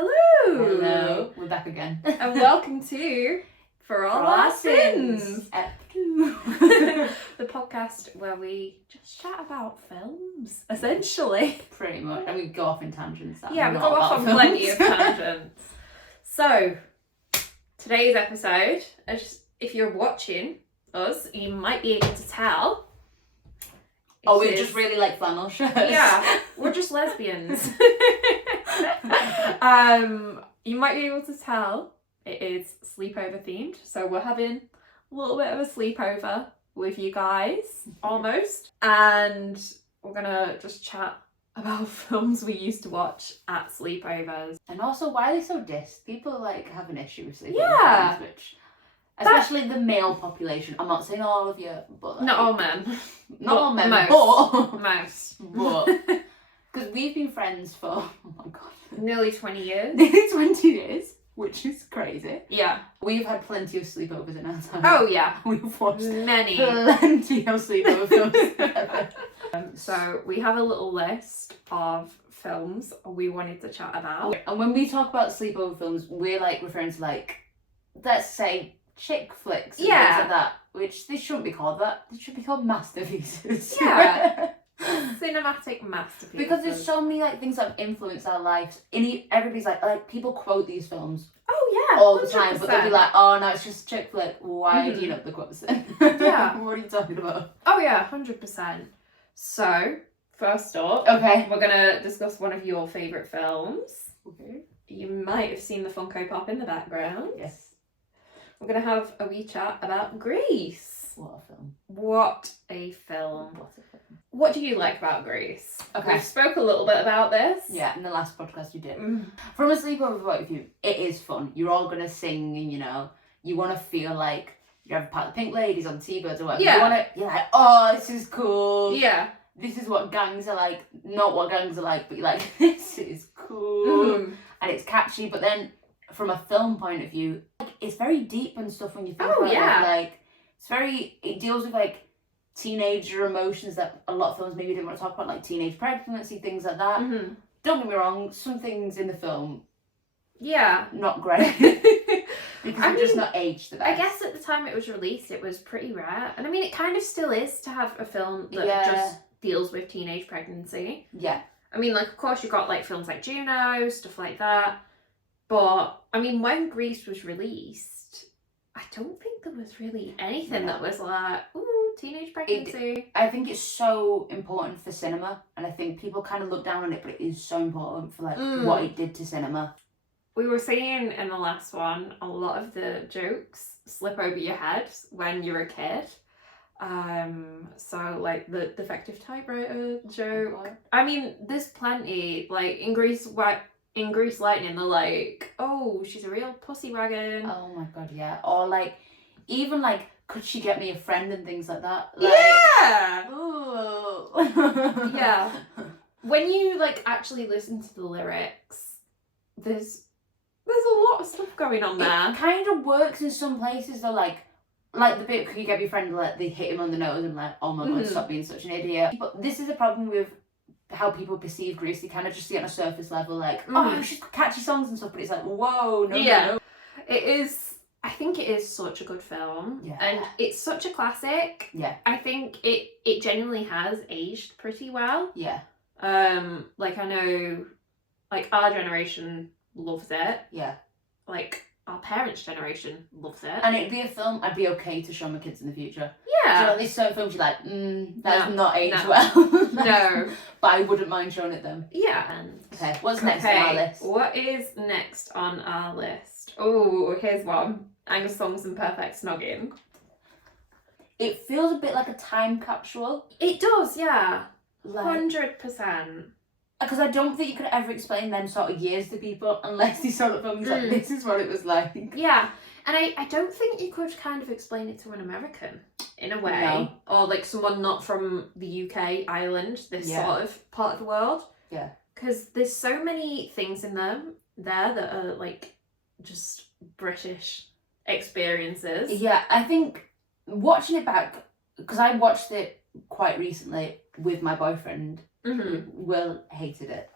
Hello! Hello, we're back again. And welcome to For All Our Sins, Ep 2. the podcast where we just chat about films, essentially. Pretty much, and we go off in tangents. Yeah, we go off on plenty of tangents. So, today's episode, if you're watching us, you might be able to tell. We just really like flannel shirts. Yeah, we're just lesbians. You might be able to tell it is sleepover themed, so we're having a little bit of a sleepover with you guys, almost, and we're gonna just chat about films we used to watch at sleepovers. And also, why are they so dissed? People have an issue with sleepover Yeah. films, which, especially the male population. I'm not saying all of you, but Not all men. not all men, most. but because we've been friends for oh my god, Nearly 20 years. nearly 20 years, which is crazy. Yeah. We've had plenty of sleepovers in our time. Oh yeah. We've watched Many. plenty of sleepover films together. So we have a little list of films we wanted to chat about. And when we talk about sleepover films, we're referring to let's say chick flicks and things like that, which they shouldn't be called that. They should be called masterpieces. Yeah. Cinematic masterpieces. Because there's so many things that have influenced our lives. Everybody's people quote these films oh yeah, all the time, but they'll be 100%. like, oh no, it's just chick flick. Why do you know the quotes then? Yeah. What are you talking about? Oh yeah, 100%. So first up, Okay. we're gonna discuss one of your favourite films. Okay. You might have seen the Funko Pop in the background. Yes. We're gonna have a wee chat about Grease. What a film. What a film. What a film. What do you like about Grease? Okay. We spoke a little bit about this. Yeah, in the last podcast you did. Mm. From a sleepover point of view, it is fun. You're all going to sing and, you want to feel like you're having part of the Pink Ladies on T-Birds or whatever. Yeah. You're like, oh, this is cool. Yeah. This is what gangs are like. Not what gangs are like, but you're like, this is cool. Mm. And it's catchy. But then from a film point of view, it's very deep and stuff when you think Oh, about yeah. it. It deals with teenager emotions that a lot of films maybe didn't want to talk about, like teenage pregnancy, things like that. Mm-hmm. Don't get me wrong, some things in the film, Yeah. not great. Because they're just not aged the best. I guess at the time it was released, it was pretty rare. And I mean, it kind of still is to have a film that just deals with teenage pregnancy. Yeah. I mean, of course, you've got films like Juno, stuff like that. But, I mean, when Grease was released, I don't think there was really anything that was ooh, teenage pregnancy. I think it's so important for cinema, and I think people kind of look down on it, but it is so important for what it did to cinema. We were saying in the last one, a lot of the jokes slip over your head when you're a kid. So the defective typewriter joke. I mean, there's plenty. In Grease Lightning, they're like, oh, she's a real pussy wagon. Oh my god, yeah. Or even could she get me a friend and things like that? Yeah. Ooh. Yeah. When you actually listen to the lyrics, there's a lot of stuff going on there. It kind of works in some places though, the bit could you get your friend they hit him on the nose and oh my god, stop being such an idiot. But this is a problem with how people perceive Grease. They kind of just see it on a surface level, oh, she's got catchy songs and stuff, but it's whoa, no, no. It is. I think it is such a good film. Yeah. And it's such a classic. Yeah. I think it genuinely has aged pretty well. Yeah. I know, our generation loves it. Yeah. Our parents' generation loves it. And it'd be a film I'd be okay to show my kids in the future. Yeah. Do you know, these certain films you're that's not aged no. well. No. But I wouldn't mind showing it them. Yeah. Okay, what's next on our list? What is next on our list? Oh, here's one. Angus Thompson Perfect Snogging. It feels a bit like a time capsule. It does, yeah. 100%. Because I don't think you could ever explain them sort of years to people unless you saw the film and this is what it was like. Yeah. And I don't think you could kind of explain it to an American in a way. No. Or someone not from the UK, Ireland, this sort of part of the world. Yeah. Because there's so many things in there that are just British experiences. Yeah, I think watching it back, because I watched it quite recently with my boyfriend, Mm-hmm. Will hated it.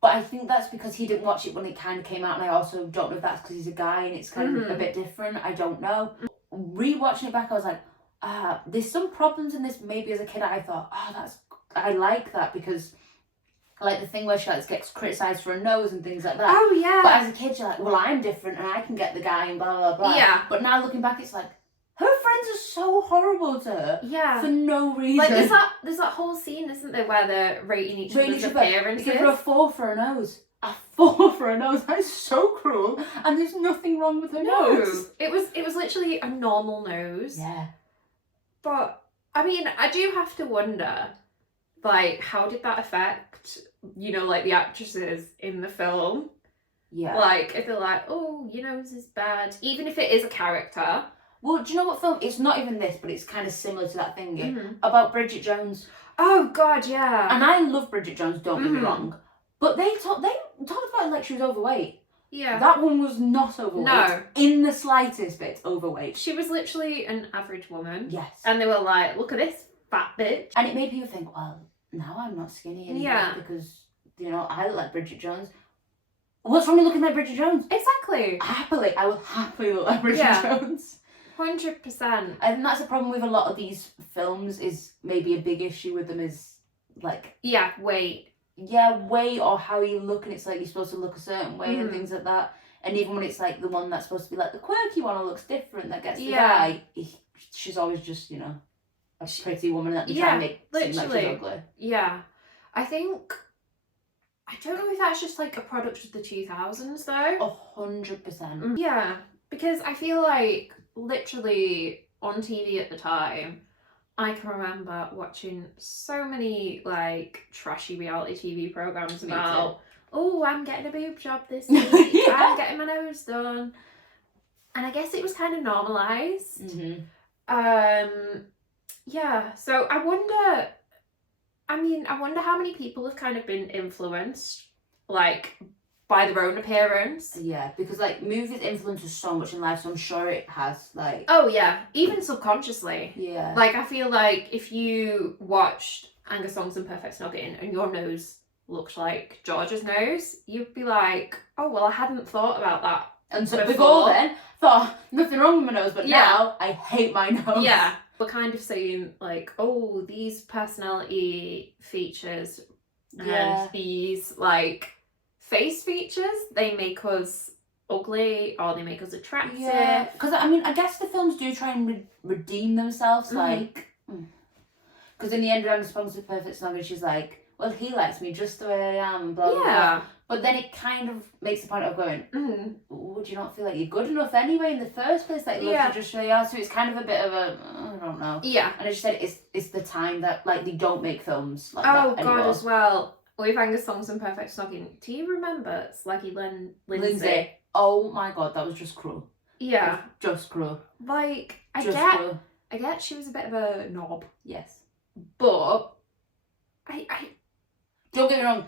But I think that's because he didn't watch it when it kind of came out, and I also don't know if that's because he's a guy and it's kind of a bit different. I don't know. Rewatching it back, I was like, there's some problems in this. Maybe as a kid, I thought, I like that because, like, the thing where she gets criticised for her nose and things like that. Oh, yeah. But as a kid, you're like, well, I'm different and I can get the guy and blah, blah, blah. Yeah. But now looking back, it's like, her friends are so horrible to her. Yeah. For no reason. Like, there's that whole scene, isn't there, where they're rating each other's appearances. Give her a 4 for her nose. A 4 for her nose. That is so cruel. And there's nothing wrong with her nose. It was literally a normal nose. Yeah. But, I mean, I do have to wonder, like, how did that affect, you know, like, the actresses in the film? Yeah. Like, if they're like, oh, your nose is bad. Even if it is a character. Well, do you know what film? It's not even this, but it's kind of similar to that thing about Bridget Jones. Oh, God, yeah. And I love Bridget Jones, don't get me wrong. But they talked about it like she was overweight. Yeah. That one was not overweight. No. In the slightest bit overweight. She was literally an average woman. Yes. And they were like, look at this fat bitch. And it made people think, well, now I'm not skinny anymore because, you know, I look like Bridget Jones. What's wrong with looking like Bridget Jones? Exactly. I will happily look like Bridget Jones. 100%. I think that's a problem with a lot of these films, is maybe a big issue with them is, like... Yeah, weight. Yeah, weight or how you look, and it's like you're supposed to look a certain way and things like that. And even when it's like the one that's supposed to be like the quirky one or looks different that gets the guy, she's always just, you know, a pretty woman that they try and make seem like she's ugly. Yeah. I don't know if that's just like a product of the 2000s though. 100%. Yeah, because I feel like literally on TV at the time, I can remember watching so many like trashy reality TV programs about, oh, I'm getting a boob job this week, I'm getting my nose done. And I guess it was kind of normalised. Yeah, so I wonder how many people have kind of been influenced, like, by their own appearance. Yeah, because, like, movies influence us so much in life, so I'm sure it has, like... Oh, yeah, even subconsciously. Yeah. Like, I feel like if you watched Angus Songs and Perfect Snogging and your nose looked like George's nose, you'd be like, oh, well, I hadn't thought about that. And so before then, thought, nothing wrong with my nose, but now I hate my nose. Yeah. We're kind of saying, like, oh, these personality features and these, like, face features, they make us ugly or they make us attractive. Yeah, because, I mean, I guess the films do try and redeem themselves, like... Because in the end, Angus Songs and Perfect Snogging, she's like, well, he likes me just the way I am, blah, blah, blah. But then it kind of makes the point of going, would you not feel like you're good enough anyway in the first place? Like, love you just show you are. So it's kind of a bit of a, I don't know. Yeah. And I just said it's the time that, like, they don't make films like that anymore. Oh, God, as well. With Angus Songs and Perfect Snogging, do you remember Slaggy Lindsay? Oh, my God, that was just cruel. Yeah. Just cruel. Like, I get she was a bit of a knob. Yes. But, I don't get me wrong,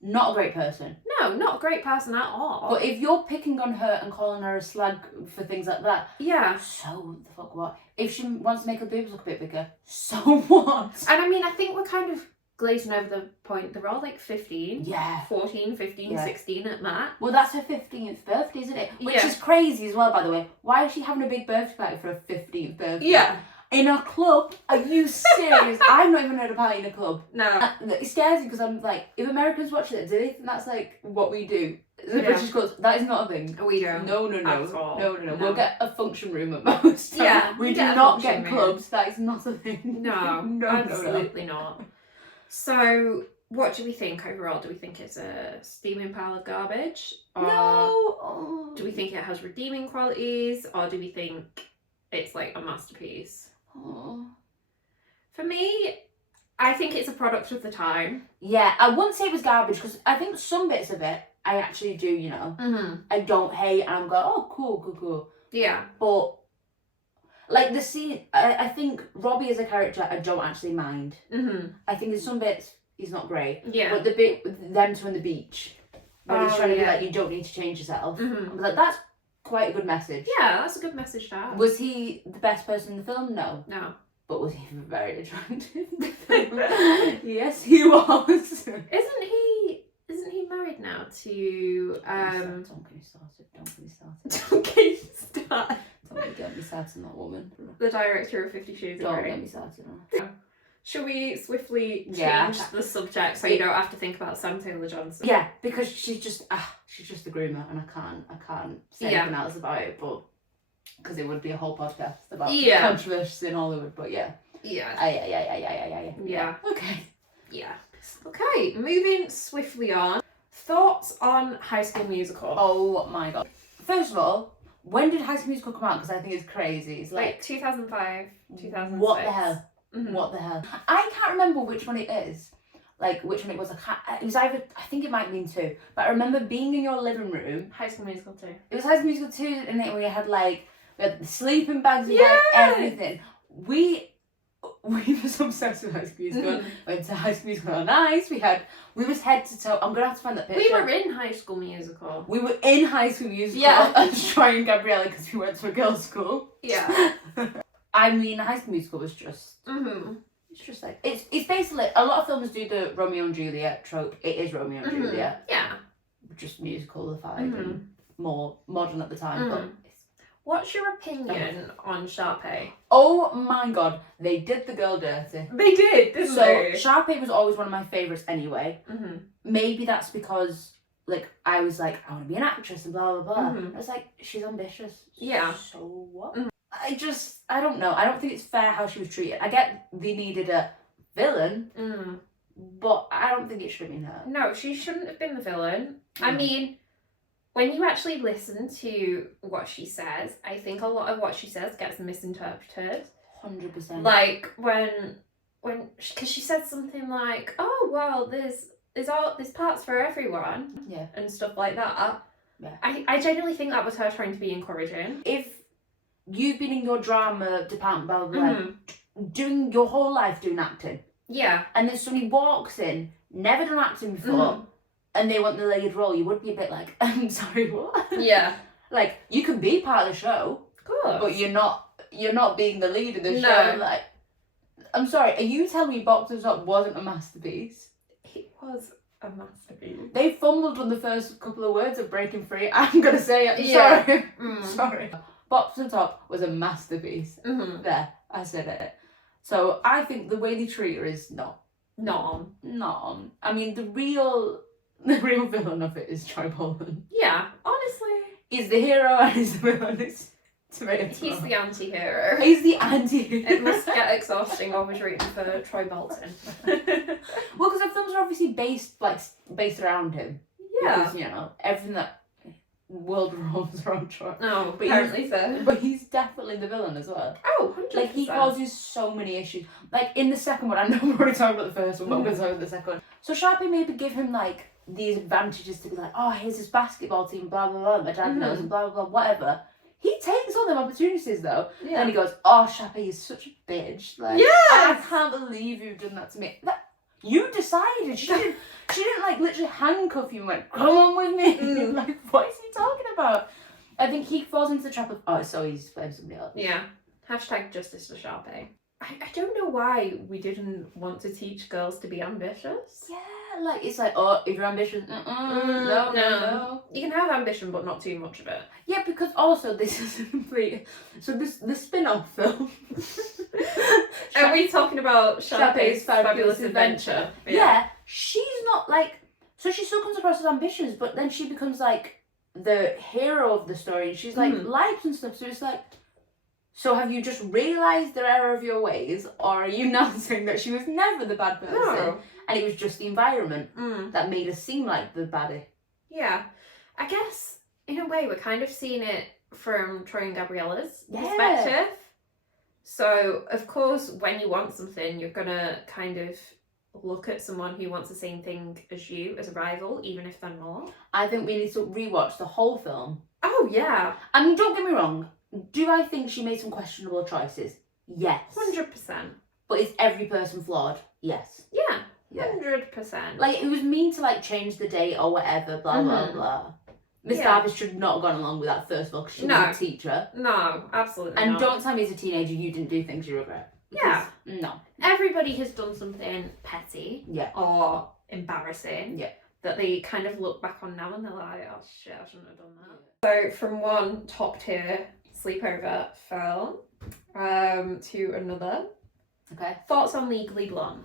not a great person. No, not a great person at all. But if you're picking on her and calling her a slag for things like that, so the fuck what? If she wants to make her boobs look a bit bigger, so what? And I mean, I think we're kind of glazing over the point. They're all like 15. Yeah. 14, 15, 16 at max. Well, that's her 15th birthday, isn't it? Which is crazy as well, by the way. Why is she having a big birthday party for her 15th birthday? Yeah. In a club? Are you serious? I've not even heard a party in a club. No. It scares me because I'm like, if Americans watch it, do they think that's like what we do? The British clubs, that is not a thing. We don't. No. At all. No. We'll get a function room at most. Yeah. We do not get clubs. That is not a thing. No. Absolutely not. So, what do we think overall? Do we think it's a steaming pile of garbage? Or no. Do we think it has redeeming qualities? Or do we think it's like a masterpiece? For me, I think it's a product of the time. Yeah, I wouldn't say it was garbage because I think some bits of it I actually do, you know. I don't hate and I'm going, oh, cool. Yeah. But, like, the scene, I think Robbie as a character, I don't actually mind. I think in some bits, he's not great. Yeah. But the bit with them two on the beach, when he's trying to be like, you don't need to change yourself. I was like, that's quite a good message. Yeah, that's a good message to have. Was he the best person in the film? No. But was he very attractive in the film? Yes, he was. Isn't he married now to Don't get me started. Don't get me started. don't get me started. Don't get me started on that woman. The director of 50 Shades of Don't Grey. get me started on her. Should we swiftly change Yeah. the subject so you don't have to think about Sam Taylor Johnson? Yeah, because she's just a groomer, and I can't say Yeah. anything else about it, but because it would be a whole podcast about Yeah. controversies in Hollywood. But yeah. Yeah. Yeah. Okay. Yeah. Okay, moving swiftly on. Thoughts on High School Musical? Oh my god. First of all, when did High School Musical come out? Because I think it's crazy. It's Like like 2005, 2006. what the hell? Mhm. What the hell? I can't remember which one it is. Like which one it was. It was either. I think it might have been 2. But I remember being in your living room. High School Musical 2. It was High School Musical 2, and then we had the sleeping bags. We Yeah. had everything. We was obsessed with High School Musical. Mhm. Went to High School Musical on Ice. We was head to toe. I'm gonna have to find that picture. We were in High School Musical. We were in High School Musical. Yeah. And trying Gabriella because we went to a girls' school. Yeah. I mean, High School Musical was just. Mm-hmm. It's just like it's basically a lot of films do the Romeo and Juliet trope. It is Romeo and Juliet, Yeah. just musicalified and more modern at the time. But What's your opinion on Sharpay? oh my god, they did the girl dirty. They did, didn't So they? Sharpay was always one of my favourites anyway. Mm-hmm. Maybe that's because like I was like I want to be an actress and blah blah blah. Mhm. I was like she's ambitious. Yeah. So what? Mhm. I don't know. I don't think it's fair how she was treated. I get they needed a villain, but I don't think it should have been her. No, she shouldn't have been the villain. I Mm. mean, when you actually listen to what she says, I think a lot of what she says gets misinterpreted. 100%. Like when because she said something like, "Oh well, there's parts for everyone," Yeah. and stuff like that. Yeah. I genuinely think that was her trying to be encouraging. If you've been in your drama department, blah, blah, blah, Mhm. doing your whole life doing acting, Yeah. and then somebody walks in, never done acting before, and they want the lead role, you would be a bit like, I'm sorry, what? Yeah. Like, you can be part of the show, Of course. but you're not being the lead of the No. show. Like, I'm sorry, are you telling me Boxers Up wasn't a masterpiece? It was a masterpiece. They fumbled on the first couple of words of Breaking Free. I'm gonna say it. I'm Yeah. sorry. Mm. Sorry. Box and Top was a masterpiece. Mm-hmm. There, I said it. So I think the way they treat her is not Not on. I mean, the real villain of it is Troy Bolton. Yeah, honestly. He's the hero and he's the villain. It's tomato. He's the anti-hero. He's the anti-hero. It must get exhausting always rooting for Troy Bolton. Well, because the films are obviously based around him. Yeah. Because, you know, everything that world revolves around Troy. No, But apparently so. But he's definitely the villain as well. Oh, 100%. Like, he causes so many issues. Like, in the second one, I know we're already talking about the first one, but we're going to talk about the second one. So Sharpay maybe give him, like, these advantages to be like, oh, here's this basketball team, blah, blah, blah, my dad knows, and blah, blah, blah, whatever. He takes all them opportunities, though. Yeah. And he goes, oh, Sharpay is such a bitch. Like, Yes! I can't believe you've done that to me. You decided. She didn't, like, literally handcuff you and went, come on with me. Mm. Like, what is he talking about? I think he falls into the trap of, oh, so he's blamed somebody else. Yeah. Hashtag justice for Sharpay. I don't know why we didn't want to teach girls to be ambitious. Yeah, like, it's like, oh, if you're ambitious, no. You can have ambition, but not too much of it. Yeah, because also this is a complete. So the spin-off film. Are we talking about Sharpay's Fabulous Adventure? Yeah, she's not like. So she still comes across as ambitious, but then she becomes like the hero of the story, and she's like likes and stuff. So it's like. So have you just realised the error of your ways, or are you now saying that she was never the bad person? No. And it was just the environment that made her seem like the baddie. Yeah. I guess, in a way, we're kind of seeing it from Troy and Gabriella's perspective. So, of course, when you want something, you're going to kind of look at someone who wants the same thing as you as a rival, even if they're not. I think we need to rewatch the whole film. Oh, yeah. I mean, don't get me wrong. Do I think she made some questionable choices? Yes. 100%. But is every person flawed? Yes. Yeah. Yeah. 100%. Like, it was mean to, like, change the date or whatever, blah, blah, blah. Miss Darby should not have gone along with that, first of all, because she was a teacher. No, absolutely And not. don't tell me as a teenager you didn't do things you regret. Because, no. Everybody has done something petty Yeah. or embarrassing. Yeah. that they kind of look back on now and they're like, oh shit, I shouldn't have done that. So from one top tier sleepover film to another. Okay. Thoughts on Legally Blonde?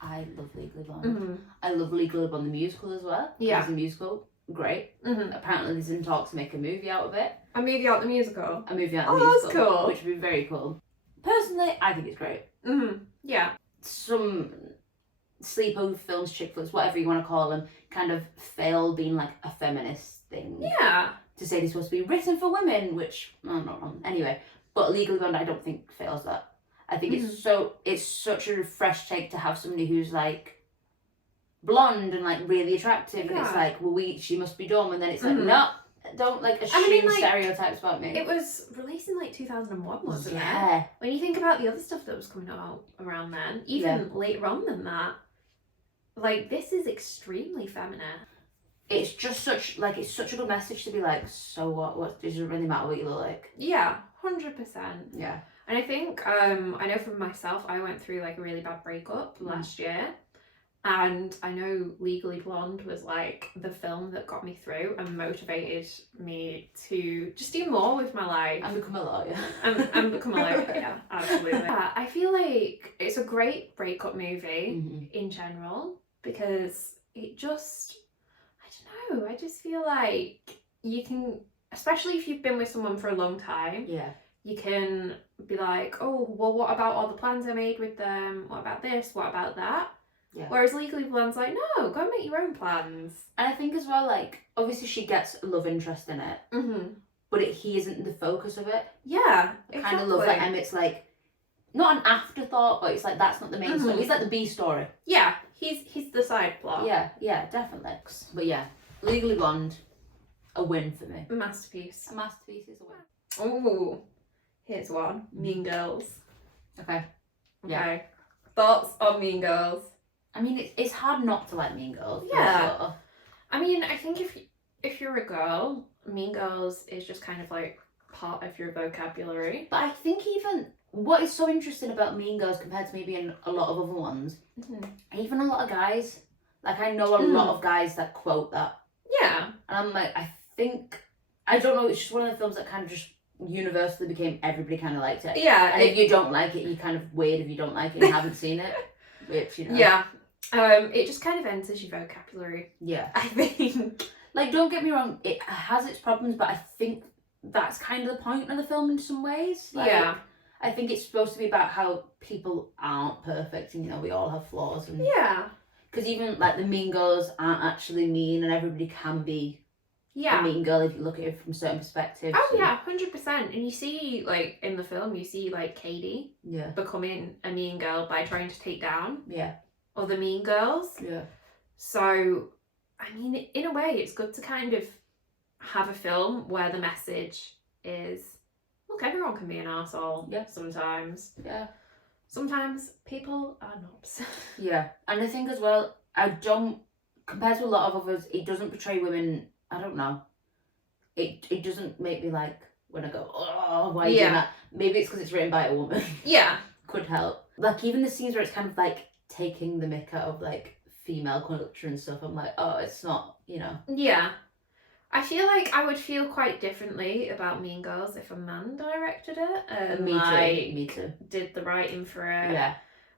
I love Legally Blonde. Mm-hmm. I love Legally Blonde the musical as well. Yeah. It's a musical. Great. Mm-hmm. Apparently there's in talks to make a movie out of it. A movie out the musical? A movie out the musical. musical. That's cool. Which would be very cool. Personally, I think it's great. Mm-hmm. Yeah. Some sleepover films, chick flicks, whatever you want to call them, kind of fail being like a feminist thing. Yeah. To say they're supposed to be written for women, which I'm not wrong. Anyway, but Legally Blonde I don't think fails that. I think it's such a fresh take to have somebody who's like blonde and like really attractive, and it's like, well, she must be dumb, and then it's like, no, don't like assume stereotypes about me. It was released in like 2001, wasn't it? When you think about the other stuff that was coming out around then, even later on than that, like this is extremely feminine. It's just such a good message to be like, so what does it really matter what you look like? Yeah, 100%. Yeah. And I think, I know for myself, I went through like a really bad breakup last year. And I know Legally Blonde was like the film that got me through and motivated me to just do more with my life. And become a lawyer. and become a lawyer, yeah, absolutely. Yeah, I feel like it's a great breakup movie in general, because it just, I don't know, I just feel like you can, especially if you've been with someone for a long time, you can be like, oh, well, what about all the plans I made with them? What about this? What about that? Yeah. Whereas Legally Blonde's like, no, go and make your own plans. And I think as well, like, obviously she gets a love interest in it, but he isn't the focus of it. Yeah, I kind of love that Emmett's like, not an afterthought, but it's like, that's not the main story. He's like the B story. Yeah, he's the side plot. Yeah, definitely. But yeah, Legally Blonde, a win for me. Masterpiece. A masterpiece is a win. Oh, here's one. Mean Girls. Okay. Yeah. Thoughts on Mean Girls? I mean, it's hard not to like Mean Girls. Yeah. Sure. I mean, I think if you're a girl, Mean Girls is just kind of like part of your vocabulary. But I think even what is so interesting about Mean Girls compared to maybe in a lot of other ones, even a lot of guys, like I know a lot of guys that quote that. Yeah. And I'm like, I don't know, it's just one of the films that kind of just universally became, everybody kind of liked it. Yeah. And if you don't like it, you're kind of weird if you don't like it and haven't seen it. Which, you know. Yeah. It just kind of enters your vocabulary. Yeah. I think. Like, don't get me wrong, it has its problems, but I think that's kind of the point of the film in some ways. Like, yeah. I think it's supposed to be about how people aren't perfect and, you know, we all have flaws. And yeah. Because even, like, the mean girls aren't actually mean and everybody can be a mean girl if you look at it from certain perspectives. Oh, yeah, 100%. And you see, like, in the film, you see, like, Katie becoming a mean girl by trying to take down other mean girls. Yeah. So, I mean, in a way, it's good to kind of have a film where the message is, look, everyone can be an arsehole sometimes. Yeah. Sometimes people are knobs. Yeah. And I think as well, compared to a lot of others, it doesn't portray women, I don't know. It doesn't make me like, when I go, oh, why are you doing that? Maybe it's because it's written by a woman. Yeah. Could help. Like, even the scenes where it's kind of like taking the mick out of like female culture and stuff, I'm like, oh, it's not, you know. Yeah. I feel like I would feel quite differently about Mean Girls if a man directed it and Me too. did the writing for it. Yeah.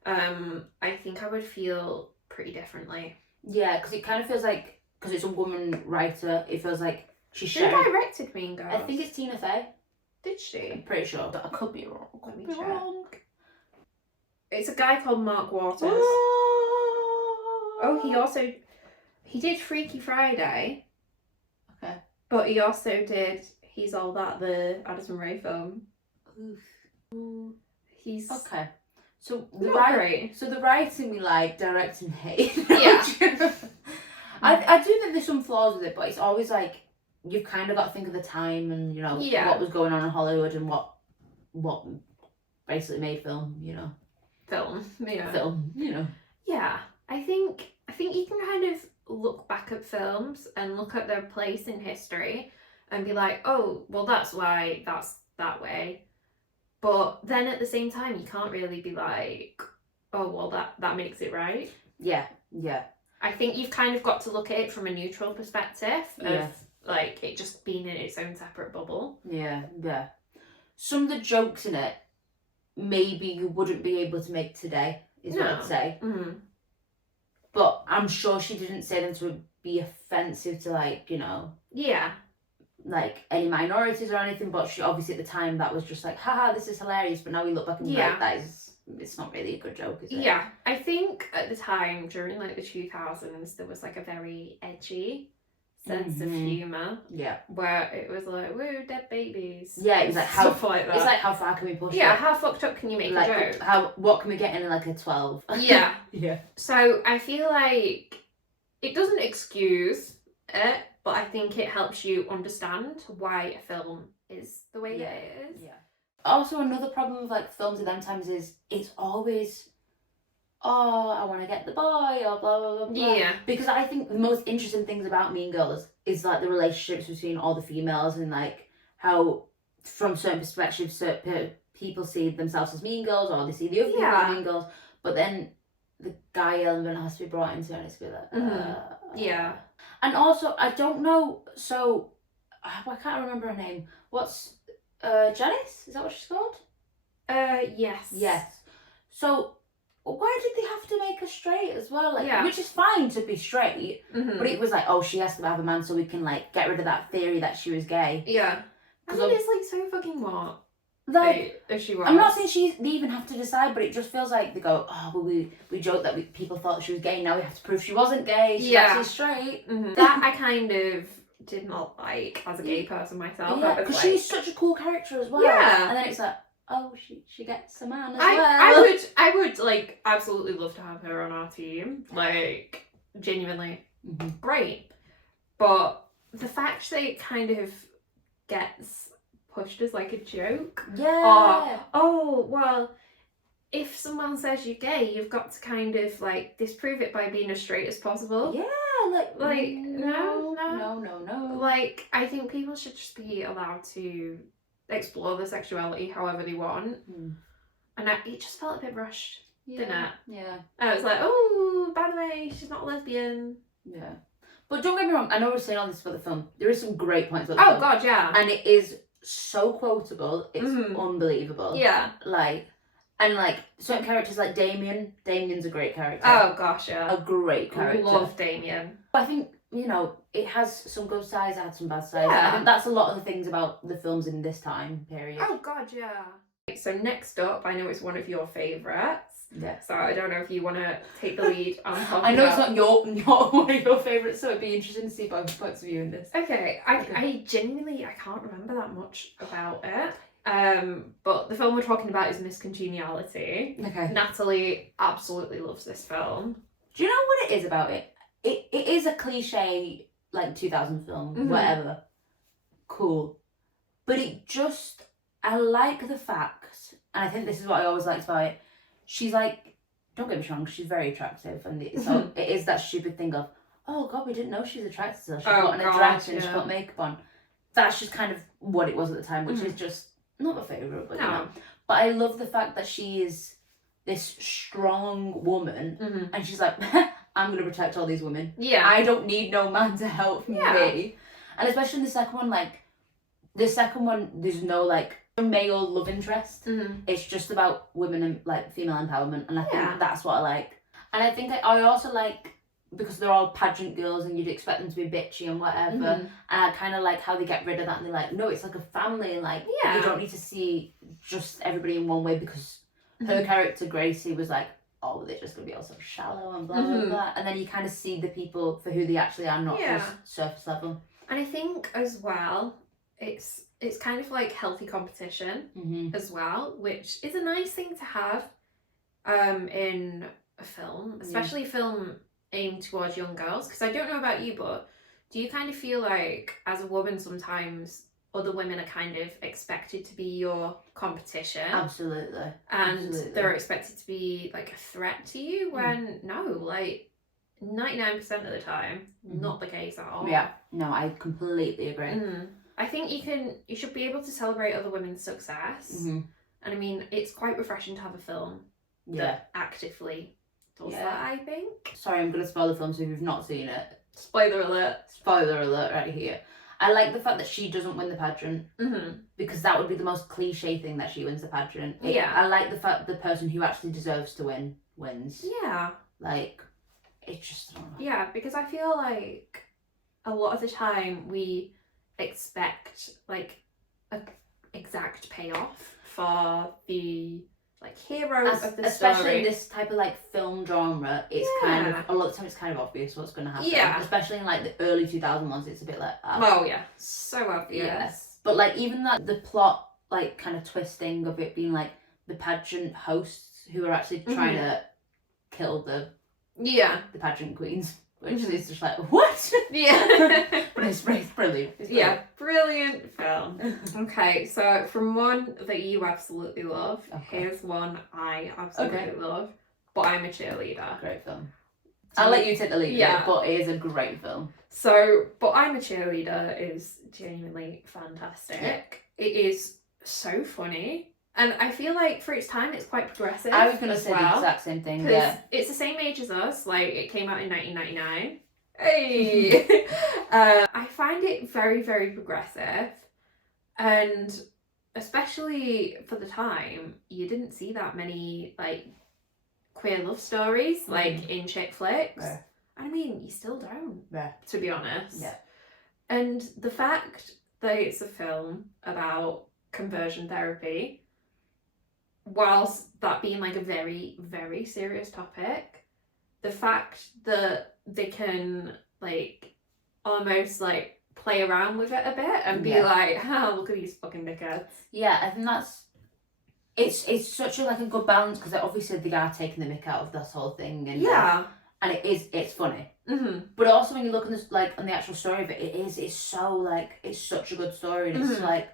I think I would feel pretty differently. Yeah, because it kind of feels like, because it's a woman writer, it feels like she's sharing. Who directed Mean Girls? I think it's Tina Fey. Did she? I'm pretty sure, but I could be wrong. Let me check. It's a guy called Mark Waters. Oh, he did Freaky Friday. Okay. But he also did He's All That, the Addison Rae film. Oof. He's okay. So the writing we like, directing hate. Yeah. I do think there's some flaws with it, but it's always like you've kind of got to think of the time and, you know, what was going on in Hollywood and what basically made film, you know. Film, you know. Yeah, I think you can kind of look back at films and look at their place in history and be like, oh, well, that's why that's that way. But then at the same time, you can't really be like, oh, well, that makes it right. Yeah. I think you've kind of got to look at it from a neutral perspective of Yeah. like it just being in its own separate bubble. Yeah. Some of the jokes in it, maybe you wouldn't be able to make today, is what I'd say. Mm-hmm. But I'm sure she didn't say them to be offensive to, like, you know, Yeah. like any minorities or anything. But she obviously at the time that was just like, haha, this is hilarious. But now we look back and be like, it's not really a good joke, is it? Yeah, I think at the time during like the 2000s there was like a very edgy sense of humour. Yeah. Where it was like, woo, dead babies. Yeah, it's like stuff like that. It's like how far can we push it? Yeah, how fucked up can you make like, a joke? What can we get in like a 12? Yeah. Yeah. So I feel like it doesn't excuse it, but I think it helps you understand why a film is the way that it is. Yeah. Also, another problem with like films at them times is it's always, oh, I want to get the boy, or blah blah blah blah. Yeah. Because I think the most interesting things about Mean Girls is like the relationships between all the females and like how, from certain perspectives, certain people see themselves as Mean Girls or they see the other people as Mean Girls, but then the guy element has to be brought into it and it's be like, yeah. And also, I don't know, so I can't remember her name. What's Janice? Is that what she's called? Yes. Yes. So why did they have to make her straight as well? Like, which is fine to be straight, but it was like, oh, she has to have a man so we can like get rid of that theory that she was gay. Yeah. I mean, it's like so fucking what? Like, if she was. I'm not saying they even have to decide, but it just feels like they go, oh, well, we joked that people thought she was gay. Now we have to prove she wasn't gay. She's actually straight. Mm-hmm. That I kind of did not like as a gay person myself. Yeah, because she's such a cool character as well. Yeah. And then it's like, oh, she gets a man as well. I would like absolutely love to have her on our team. Like, genuinely great. But the fact that it kind of gets pushed as like a joke. Yeah. Or, oh, well, if someone says you're gay, you've got to kind of like disprove it by being as straight as possible. Yeah, like no. Like, I think people should just be allowed to explore their sexuality however they want. And it just felt a bit rushed, didn't it? Yeah. I was like, oh, by the way, she's not a lesbian. Yeah. But don't get me wrong, I know we're saying all this about the film. There is some great points about the film. Oh, God, yeah. And it is so quotable. It's unbelievable. Yeah. And certain characters like Damien. Damien's a great character. Oh, gosh, yeah. A great character. I love Damien. I think, it has some good sides, it had some bad sides. Yeah. I think that's a lot of the things about the films in this time period. Oh, God, yeah. So next up, I know it's one of your favourites. Yeah. So I don't know if you want to take the lead on talking I know it's not one of your favourites, so it'd be interesting to see both points of view in this. Okay. I genuinely, I can't remember that much about it. But the film we're talking about is Miss Congeniality. Okay. Natalie absolutely loves this film. Do you know what it is about it? It is a cliche, 2000 film, whatever. Cool. But I like the fact, and I think this is what I always liked about it, she's don't get me wrong, she's very attractive, and so it is that stupid thing of, oh God, we didn't know she's attractive, so she got in a dress and she got makeup on. That's just kind of what it was at the time, which is just not my favourite, but But I love the fact that she is this strong woman, and she's like, I'm going to protect all these women. Yeah. I don't need no man to help me. And especially in the second one, there's no male love interest. It's just about women and female empowerment, and I think that's what I like. And I think I also like, because they're all pageant girls and you'd expect them to be bitchy and whatever, and I kind of like how they get rid of that, and they're like, no, it's like a family, and you don't need to see just everybody in one way, because her character Gracie was like, oh, they're just gonna be all so shallow and blah blah blah, and then you kind of see the people for who they actually are, not just surface level. And I think as well, it's kind of like healthy competition as well, which is a nice thing to have in a film, especially a film aimed towards young girls. Because I don't know about you, but do you kind of feel like as a woman sometimes other women are kind of expected to be your competition? Absolutely. And they're expected to be like a threat to you, when no, 99% of the time, not the case at all. Yeah, no, I completely agree. I think you should be able to celebrate other women's success. And I mean, it's quite refreshing to have a film that actively does that, I think. Sorry, I'm going to spoil the film, so if you've not seen it. Spoiler alert. Spoiler alert right here. I like the fact that she doesn't win the pageant. Because that would be the most cliche thing, that she wins the pageant. I like the fact the person who actually deserves to win wins. Yeah. Like, it's just, I don't know. Yeah, because I feel like a lot of the time we expect like a exact payoff for the like heroes of the especially story. in this type of like film genre, it's kind of a lot of the time it's kind of obvious what's going to happen. Yeah. Especially in like the early 2000 ones, it's a bit like oh yeah, so obvious. Yeah. But like even that the plot like kind of twisting of it being like the pageant hosts who are actually trying to kill the pageant queens. Which is just like, what? Yeah. But it's brilliant. Yeah, brilliant film. Okay, so from one that you absolutely love, here's one I absolutely love, But I'm a Cheerleader. Great film. I'll let you take the lead, but it is a great film. So, But I'm a Cheerleader is genuinely fantastic. Yeah. It is so funny. And I feel like for its time, it's quite progressive. I was going to say the exact same thing, because it's the same age as us. Like, it came out in 1999. Hey! I find it very, very progressive. And especially for the time, you didn't see that many, like, queer love stories, like, in chick flicks. Yeah. I mean, you still don't, to be honest. Yeah. And the fact that it's a film about conversion therapy, whilst that being like a very, very serious topic, the fact that they can like almost like play around with it a bit and be like, oh, look at these fucking dickheads. Yeah, I think that's it's such a like a good balance, because obviously they are taking the mick out of this whole thing, and and it's funny. But also when you look at this like on the actual story of it, it's so like it's such a good story, and it's like,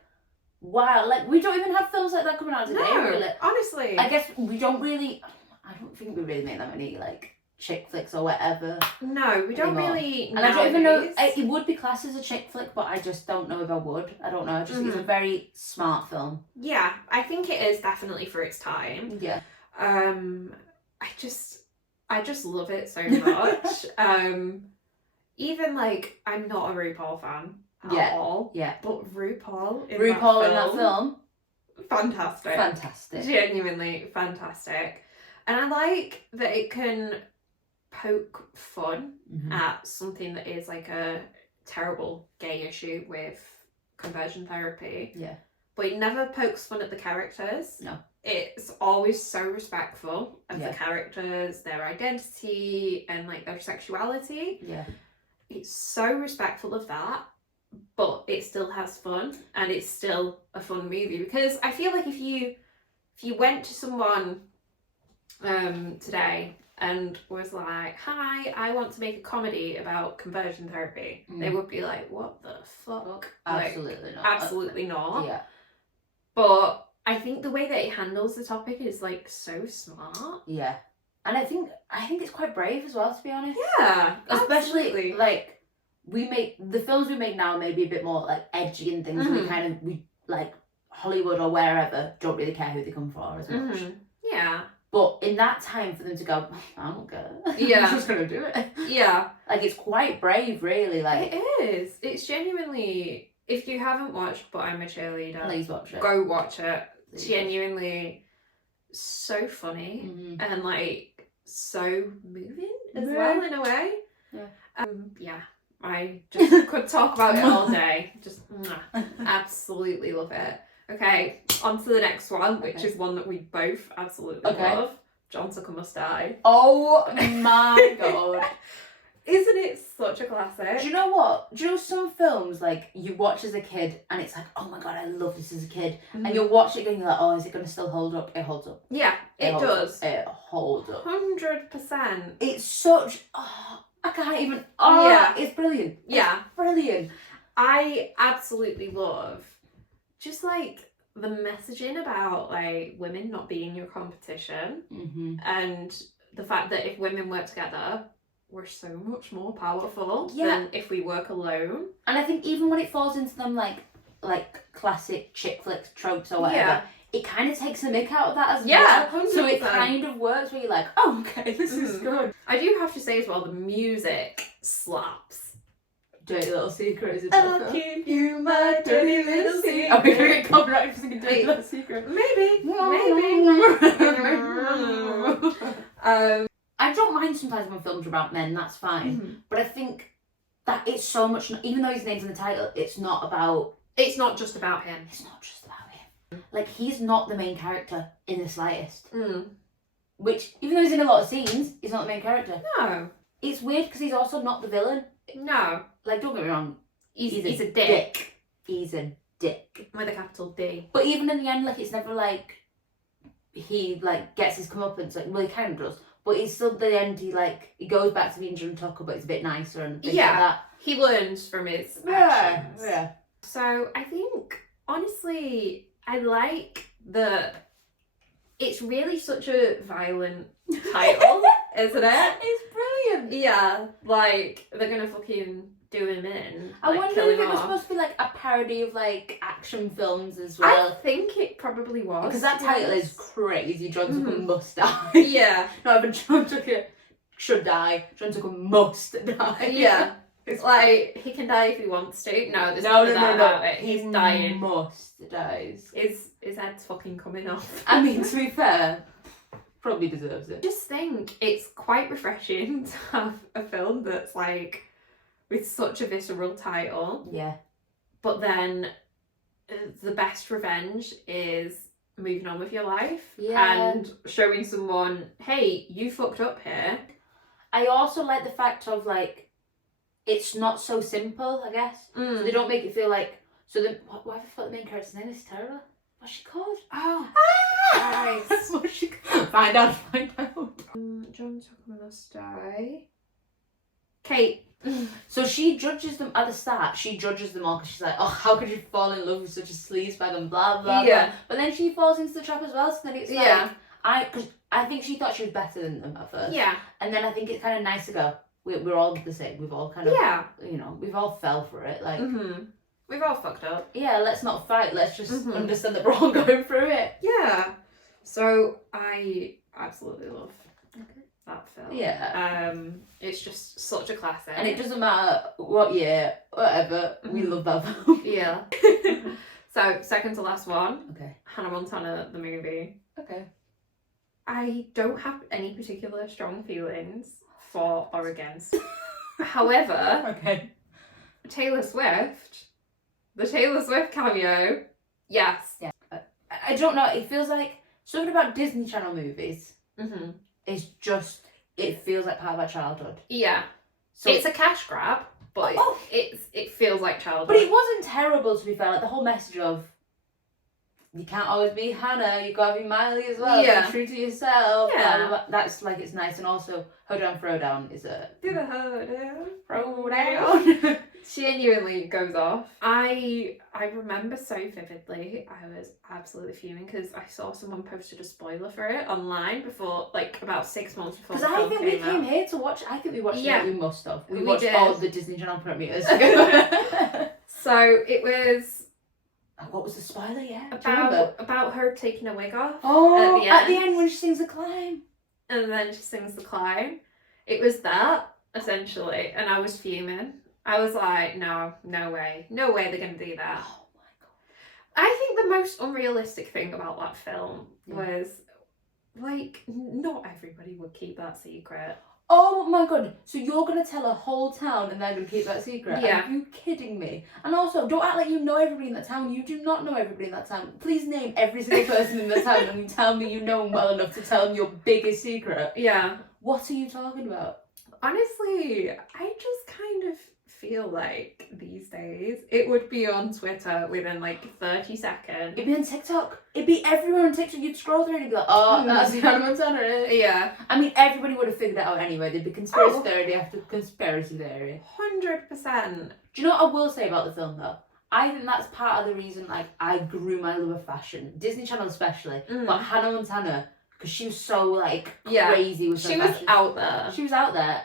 wow, like we don't even have films like that coming out today. No, really. honestly. I guess we don't really. I don't think we really make that many like chick flicks or whatever. No, we don't really. And I don't even know. It would be classed as a chick flick, but I just don't know if I would. I don't know. It's a very smart film. Yeah, I think it is definitely for its time. Yeah. I just love it so much. Even like I'm not a RuPaul fan at all. Yeah. But RuPaul in that film. Fantastic. Fantastic. Genuinely fantastic. And I like that it can poke fun at something that is like a terrible gay issue with conversion therapy. Yeah. But it never pokes fun at the characters. No. It's always so respectful of the characters, their identity, and like their sexuality. Yeah. It's so respectful of that, but it still has fun, and it's still a fun movie. Because I feel like if you went to someone today and was like, hi, I want to make a comedy about conversion therapy, they would be like, what the fuck? Absolutely like, not. Absolutely not. Yeah. But I think the way that it handles the topic is like so smart. Yeah. And I think it's quite brave as well, to be honest. Yeah. Especially absolutely. like the films we make now may be a bit more like edgy and things. We like Hollywood or wherever don't really care who they come for as much. Yeah. But in that time for them to go, I don't care. Yeah. I'm just gonna do it. Yeah. Like it's quite brave, really. Like it is. It's genuinely. If you haven't watched But I'm a Cheerleader, please watch it. Go watch it. Please. Genuinely so funny and like so moving as well in a way. Yeah. I just could talk about it all day. Just absolutely love it. Okay, on to the next one, which is one that we both absolutely love. John Took a Must Die. Oh my god. Isn't it such a classic? Do you know what? Do you know some films like you watch as a kid and it's like, oh my god, I love this as a kid, and you'll watch it again and you're like, oh, is it going to still hold up? It holds up. Yeah, it does. It holds up. 100%. It's such. Oh, I can't even. Oh, yeah, it's brilliant. Yeah, it's brilliant. I absolutely love just like the messaging about like women not being your competition, and the fact that if women work together, we're so much more powerful than if we work alone. And I think even when it falls into them like classic chick flick tropes or whatever, it kind of takes the mick out of that as Yeah, well. So it 100%. kind of works where you're like, oh, okay, this is good. I do have to say as well, the music slaps. Dirty Little Secret is a I'll tough keep you my dirty little secret. Are we going to get copyright for singing Dirty Little Secret? Maybe. I don't mind sometimes when films are about men, that's fine. But I think that it's so much, even though his name's in the title, it's not just about him. It's not just about him. Like, he's not the main character in the slightest. Which, even though he's in a lot of scenes, he's not the main character. No. It's weird because he's also not the villain. No. Like, don't get me wrong. He's a dick. He's a dick. With a capital D. But even in the end, like, it's never like he, like, gets his comeuppance. Like, well, he kind of does. But he's still, at the end, he goes back to being Jun Tucker, but it's a bit nicer and things like that. He learns from his actions. Yeah. So, I think, honestly, I like it's really such a violent title, isn't it? It's brilliant. Yeah, like, they're gonna fucking do him in. I like, wonder kill if him it was off. supposed to be like a parody of like action films as well. I think it probably was. Because that title is crazy. John Tucker must die. Yeah. Not even John Tucker should die. John Tucker must die. Yeah. It's like, he can die if he wants to. No, there's none of that about it. He's dying. Must die. His head's fucking coming off. I mean, to be fair, probably deserves it. I just think it's quite refreshing to have a film that's like with such a visceral title. Yeah. But then the best revenge is moving on with your life. Yeah. And showing someone, hey, you fucked up here. I also like the fact of like, it's not so simple, I guess. So they don't make it feel like, why have I thought the main character's name is terrible? What's she called? Oh. Nice. What's she called? Find out. John Tucker must die. Kate. So she judges them at the start. She judges them all because she's like, oh, how could you fall in love with such a sleazebag and blah, blah, blah. But then she falls into the trap as well. So then it's like, because I think she thought she was better than them at first. Yeah. And then I think it's kind of nice to go, we're all the same. We've all kind of, we've all fell for it. Like, we've all fucked up. Yeah, let's not fight. Let's just understand that we're all going through it. Yeah. So I absolutely love that film. Yeah. It's just such a classic. And it doesn't matter what year, whatever, we love that film. Yeah. So, second to last one. Okay. Hannah Montana, the movie. Okay. I don't have any particular strong feelings for or against. However, the Taylor Swift cameo, yes. Yeah. I don't know, it feels like something about Disney Channel movies is just, it feels like part of our childhood. Yeah. So it's a cash grab, but it feels like childhood. But it wasn't terrible, to be fair. Like the whole message of, you can't always be Hannah, you gotta be Miley as well. Yeah. Be true to yourself. Yeah. Blah, blah, blah. That's like, it's nice. And also, Hoedown Throwdown is a... Do the Hoedown Throwdown. Genuinely goes off. I remember so vividly, I was absolutely fuming because I saw someone posted a spoiler for it online before, like about 6 months before the Because I film think we came out. came here to watch, I think we watched it, we must have. We watched did. all of the Disney Channel premieres. So it was... What was the spoiler? Yeah. About her taking a wig off. Oh, at the end when she sings The Climb. And then she sings The Climb. It was that, essentially. And I was fuming. I was like, no way. No way they're going to do that. Oh my God. I think the most unrealistic thing about that film was, like, not everybody would keep that secret. Oh my God. So you're going to tell a whole town and they're going to keep that secret? Yeah. Are you kidding me? And also, don't act like you know everybody in that town. You do not know everybody in that town. Please name every single person in the town and tell me you know them well enough to tell them your biggest secret. Yeah. What are you talking about? Honestly, I just kind of feel like these days it would be on Twitter within like 30 seconds. It'd be on TikTok. It'd be everywhere on TikTok. You'd scroll through and you'd be like, oh, that's the Hannah Montana. Yeah. I mean, everybody would have figured it out anyway. There'd be conspiracy theory after conspiracy theory. 100%. Do you know what I will say about the film though? I think that's part of the reason like I grew my love of fashion. Disney Channel especially. But Hannah Montana, because she was so like crazy with her She was fashion. out there. She was out there.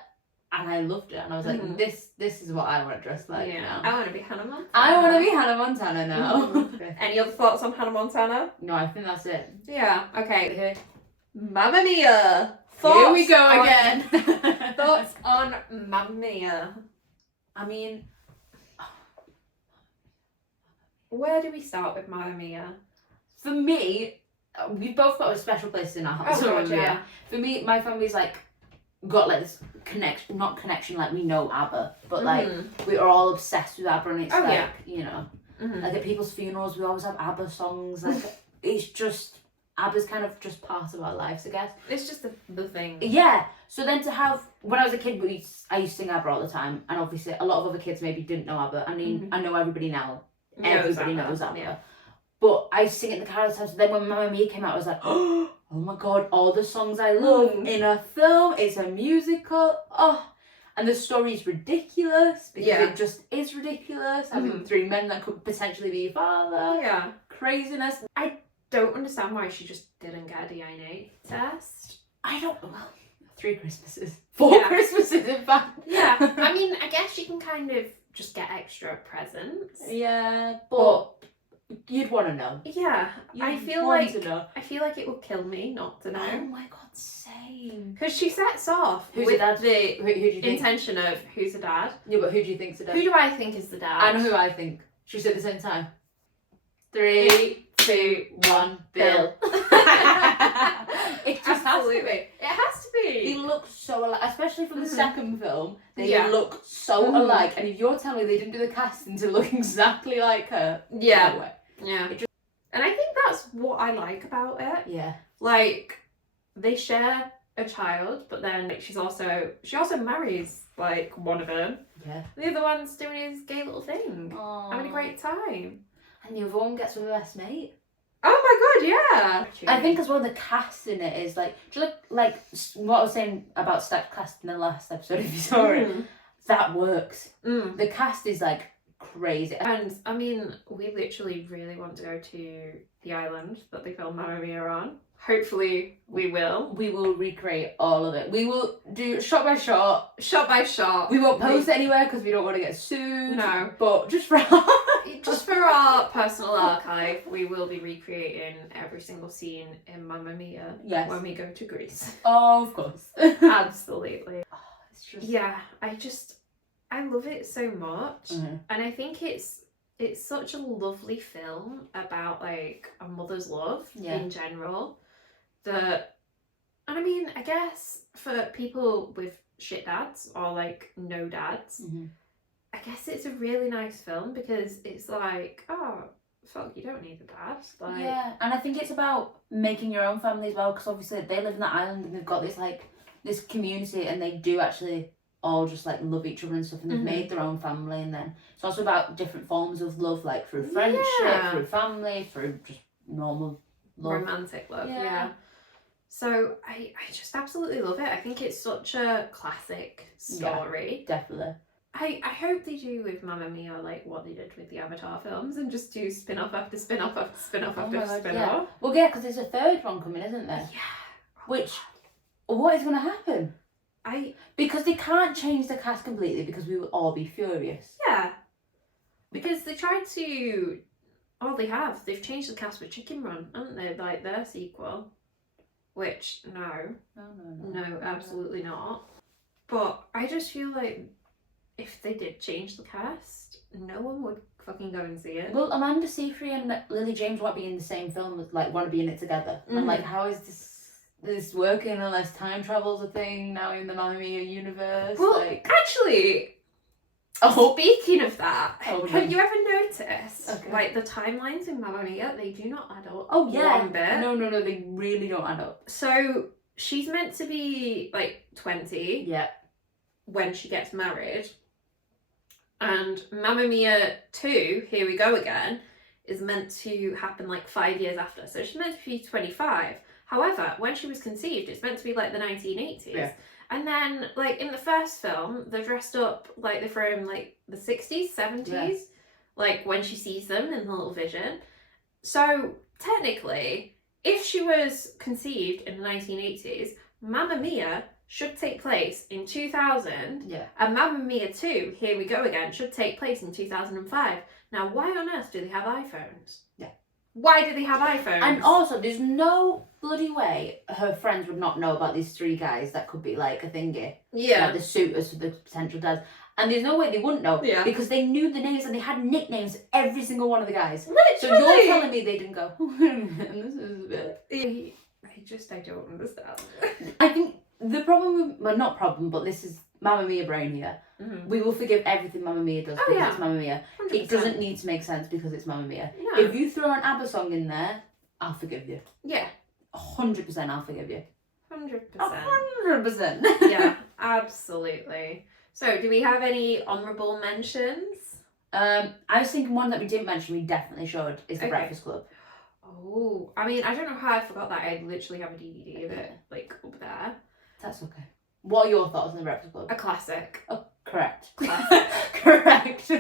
and I loved it, and I was like, this is what I want to dress like now. I want to be Hannah Montana. I want to be Hannah Montana now. Any other thoughts on Hannah Montana? No, I think that's it. Yeah, okay. Mamma Mia! Here we go again. Thoughts on Mamma Mia? I mean, where do we start with Mamma Mia? for me, we've both got a special place in our hearts. Oh, God, yeah. For me, my family's like got like this not connection like we know ABBA, but like we are all obsessed with ABBA, and it's you know, like at people's funerals we always have ABBA songs. Like it's just ABBA's kind of just part of our lives, I guess. It's just the thing. Yeah. So then to have, when I was a kid, I used to sing ABBA all the time, and obviously a lot of other kids maybe didn't know ABBA. I mean, I know everybody now. Everybody knows ABBA. Yeah. But I sing it in the car all the time. So then when Mamma Mia came out, I was like, oh my God, all the songs I love in a film. It's a musical. Oh. And the story's ridiculous because it just is ridiculous. Having three men that could potentially be your father. Yeah. Craziness. I don't understand why she just didn't get a DNA test. I don't know. 3 Christmases. 4 Christmases, in fact. Yeah. I mean, I guess you can kind of just get extra presents. Yeah, but you'd want to know. Yeah. I feel like it would kill me not to know. Oh my God, same. Because she sets off who's with the dad? the who do you think? intention of who's the dad. Yeah, but who do you think's the dad? Who do I think is the dad? I know who I think. Should we say at the same time? 3, 2, 1, Bill. It just has to be. It has to be. They look so alike, especially from the second film. They look so alike. And if you're telling me they didn't do the casting to look exactly like her, yeah, no way. Yeah. And I think that's what I like about it. Yeah. Like, they share a child, but then like, she also marries like one of them. Yeah. The other one's doing his gay little thing. Aww. Having a great time. And the other one gets with her best mate. Oh my God, yeah. I think as well the cast in it is like, do you like what I was saying about step cast in the last episode, if you saw it, that works. The cast is like crazy. And I mean, we literally really want to go to the island that they filmed Mamma Mia on. Hopefully we will. We will recreate all of it. We will do shot by shot. Shot by shot. We won't post it anywhere because we don't want to get sued. No. But just for our personal archive, we will be recreating every single scene in Mamma Mia when we go to Greece. Oh, of course. Absolutely. Oh, it's just... Yeah, I love it so much. And I think it's such a lovely film about like a mother's love in general. And I mean, I guess for people with shit dads or like no dads, I guess it's a really nice film because it's like, oh, fuck, you don't need a dad. Like, yeah, and I think it's about making your own family as well, because obviously they live in that island and they've got this community, and they do actually all just like love each other and stuff, and they've made their own family. And then it's also about different forms of love, like through friendship, through family, through just normal love. Romantic love, yeah. So I just absolutely love it. I think it's such a classic story. Yeah, definitely. I hope they do with Mamma Mia like what they did with the Avatar films and just do spin-off after spin-off after spin-off after spin-off. Well, yeah, because there's a third one coming, isn't there? Yeah. What is going to happen? Because they can't change the cast completely, because we will all be furious. Yeah. Because they tried to... Oh, they've changed the cast with Chicken Run, haven't they? Like their sequel. Which, no, absolutely not. But I just feel like if they did change the cast, no one would fucking go and see it. Well, Amanda Seyfried and Lily James want to be in the same film, like want to be in it together. And like, how is this working unless time travel's a thing now in the Mamma Mia universe? Well, actually, speaking of that, have you ever noticed like the timelines in Mamma Mia? They do not add up. Oh yeah, one bit. No, they really don't add up. So she's meant to be like 20. Yeah. When she gets married. And Mamma Mia 2, Here We Go Again, is meant to happen like 5 years after. So she's meant to be 25. However, when she was conceived, it's meant to be like the 1980s. Yeah. And then, like, in the first film, they're dressed up like they're from like the 60s, 70s. Like when she sees them in the little vision. So technically, if she was conceived in the 1980s, Mamma Mia should take place in 2000, Yeah. and Mamma Mia 2, Here We Go Again, should take place in 2005. Now, why on earth do they have iPhones? Yeah. Why do they have iPhones? And also, there's no bloody way her friends would not know about these 3 guys that could be like a thingy. Yeah. Like the suitors for the potential dads. And there's no way they wouldn't know. Yeah. Because they knew the names and they had nicknames for every single one of the guys. Literally. So you're telling me they didn't go, this is a bit... I don't understand. I think the problem with... Well, not problem, but this is Mamma Mia brain here. Mm-hmm. We will forgive everything Mamma Mia does because yeah. it's Mamma Mia. 100%. It doesn't need to make sense because it's Mamma Mia. No. If you throw an ABBA song in there, I'll forgive you. Yeah. 100% I'll forgive you. 100%. 100%. Yeah, absolutely. So, do we have any honourable mentions? I was thinking one that we didn't mention we definitely should is The Breakfast Club. Oh, I mean, I don't know how I forgot that. I literally have a DVD of it, like, up there. That's okay. What are your thoughts on The Breakfast Club? A classic. Oh, correct. Classic. Correct.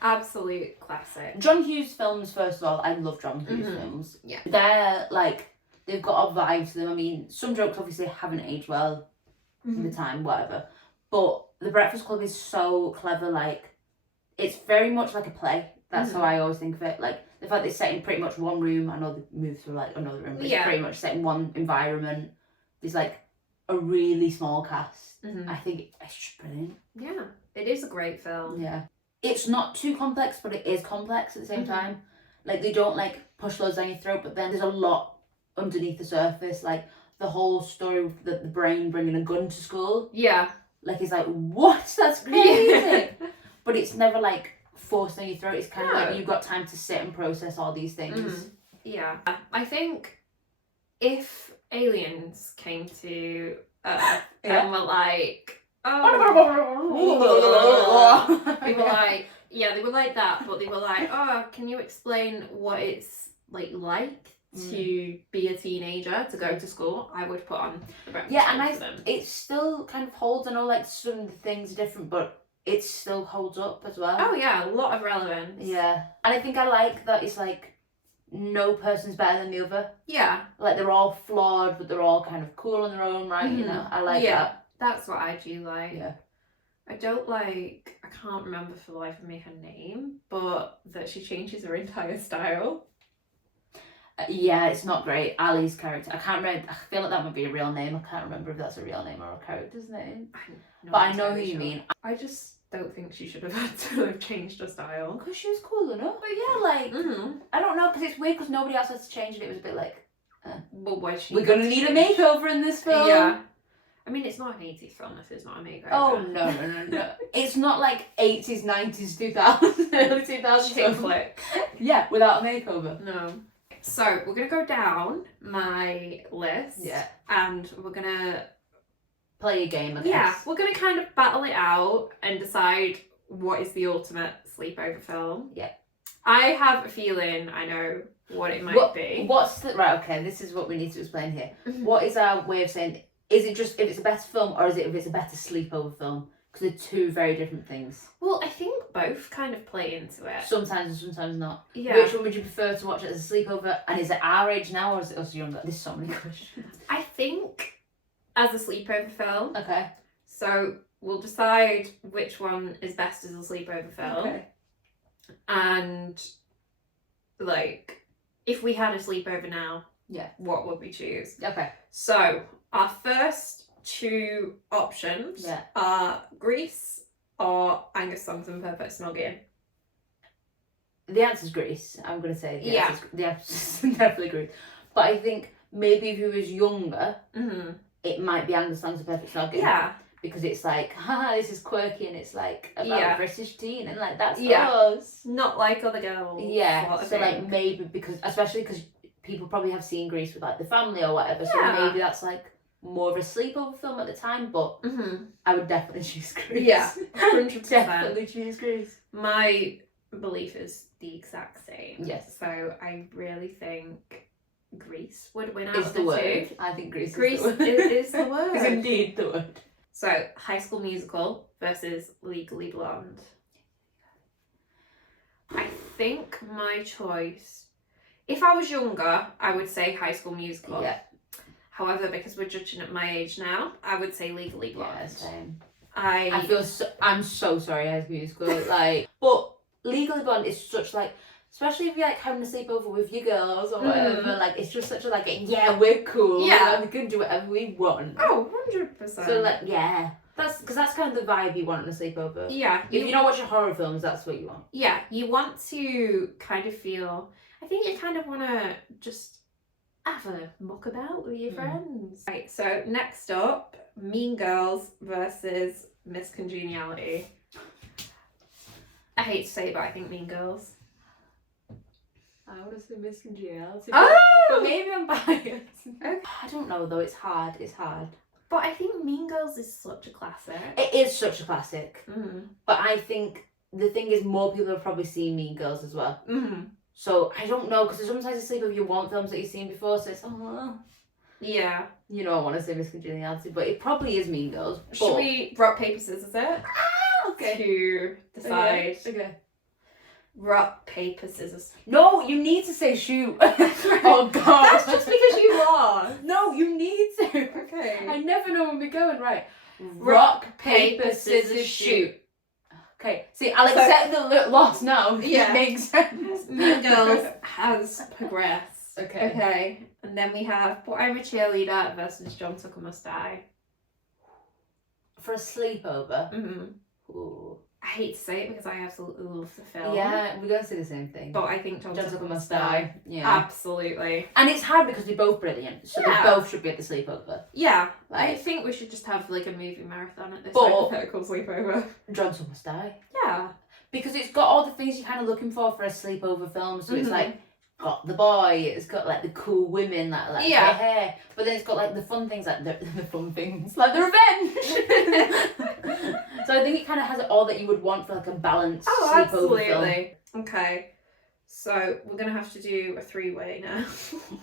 Absolute classic. John Hughes films, first of all, I love John Hughes films. Yeah. They're, like, they've got a vibe to them. I mean, some jokes obviously haven't aged well in the time, whatever. But The Breakfast Club is so clever, like, it's very much like a play. That's how I always think of it. Like, the fact that it's set in pretty much one room. I know they move through, like, another room, but it's pretty much set in one environment. There's, like, a really small cast. I think it's just brilliant. Yeah, it is a great film. Yeah. It's not too complex, but it is complex at the same time. Like, they don't, like, push loads down your throat, but then there's a lot underneath the surface. Like, the whole story with the brain bringing a gun to school. Yeah. Like, it's like, what? That's crazy. But it's never, like, forced down your throat. It's kind of like you've got time to sit and process all these things. Yeah. I think if aliens came to Earth and were like, oh, they were like, yeah, they were like that, but they were like, oh, can you explain what it's like to be a teenager, to go to school? I would put on The Breakfast Club for them. It still kind of holds. I know, like, some of the things are different, but it still holds up as well. Oh yeah, a lot of relevance. Yeah. And I think I like that it's like no person's better than the other. Yeah. Like, they're all flawed, but they're all kind of cool in their own right, you know? I like that. That's what I do like. Yeah. I don't like, I can't remember for the life of me her name, but that she changes her entire style. Yeah, it's not great. Ali's character. I can't remember. I feel like that might be a real name. I can't remember if that's a real name or a character's name. But I know who you mean. I just don't think she should have had to have changed her style. Because she was cool enough. But yeah, like, I don't know, because it's weird because nobody else has to change it. It was a bit like, Well, why she we're going to need a makeover in this film. Yeah. I mean, it's not an 80s film if it's not a makeover. Oh, no. It's not like 80s, 90s, 2000s, early 2000s. Chick flick. Yeah, without a makeover. No. So, we're going to go down my list. Yeah. And we're going to play a game, I guess. Yeah, we're going to kind of battle it out and decide what is the ultimate sleepover film. Yeah. I have a feeling I know what it might be. What's the... Right, okay, this is what we need to explain here. What is our way of saying... Is it just if it's a better film or is it if it's a better sleepover film? Because they're two very different things. Well, I think both kind of play into it. Sometimes and sometimes not. Yeah. Which one would you prefer to watch as a sleepover? And is it our age now or is it us younger? There's so many questions. I think as a sleepover film. Okay. So we'll decide which one is best as a sleepover film. Okay. And like, if we had a sleepover now, yeah, what would we choose? Okay. So our first two options are Grease or Angus Thompson Perfect Snogging. The answer's Grease. I'm gonna say the answer's definitely Grease. But I think maybe if he was younger, it might be Angus Thompson Perfect Snogging. Yeah. Because it's like, haha, this is quirky and it's like about a British teen and like that's us. Not like other girls. Yeah. So like maybe because especially because people probably have seen Grease with like the family or whatever. So maybe that's like more of a sleepover film at the time. But I would definitely choose Grease. Yeah, 100%. Definitely choose Grease. My belief is the exact same. Yes. So I really think Grease would win out is of the word. two. I think Grease is the word. Is the word. Is indeed the word. So, High School Musical versus Legally Blonde. I think my choice... If I was younger, I would say High School Musical. Yeah. However, because we're judging at my age now, I would say Legally Blonde. Yeah, same. I I'm so sorry, High School Musical. Like, but Legally Blonde is such like, especially if you're like having a sleepover with your girls or whatever. Like, it's just such a like, yeah, we're cool. Yeah, we can do whatever we want. Oh, 100%. So like, yeah, that's because that's kind of the vibe you want in a sleepover. Yeah. If you don't watch horror films, that's what you want. Yeah, you want to kind of feel. I think you kind of want to just have a muck about with your friends. Right. So next up, Mean Girls versus Miss Congeniality. I hate to say it, but I think Mean Girls. I want to say Miss Congeniality. Oh! But maybe I'm biased. Okay. I don't know though. It's hard. But I think Mean Girls is such a classic. It is such a classic. Mm. But I think the thing is, more people have probably seen Mean Girls as well. Mm. So I don't know, because sometimes it's sleepover you want films that you've seen before, so it's Yeah. You know, I want to say Miss Congeniality, but it probably is Mean Girls. Should we rock paper scissors it? Okay. To decide. Okay. Rock paper scissors. No, you need to say shoot. Oh God. That's just because you lost. No, you need to. Okay. I never know when we're going right. Rock, paper, scissors, shoot. Okay, see, I'll accept the loss now. Yeah. It makes sense. Mean Girls has progressed. Okay. Okay. And then we have But I'm a Cheerleader versus John Tucker Must Die. For a sleepover. Mm-hmm. Ooh. I hate to say it because I absolutely love the film. Yeah, we're going to say the same thing. But I think John Tucker Must Die. Yeah. Absolutely. And it's hard because they're both brilliant. So Yeah. they both should be at the sleepover. Yeah. Like, I think we should just have like a movie marathon at this But- hypothetical sleepover. John Tucker Must Die. Yeah. Because it's got all the things you're kind of looking for a sleepover film. So it's like, got the boy, it's got like the cool women, like Yeah. the hair. But then it's got like the fun things, like the fun things, like the revenge. So I think it kind of has all that you would want for like a balanced sleepover absolutely. film. Okay. So we're going to have to do a three-way now.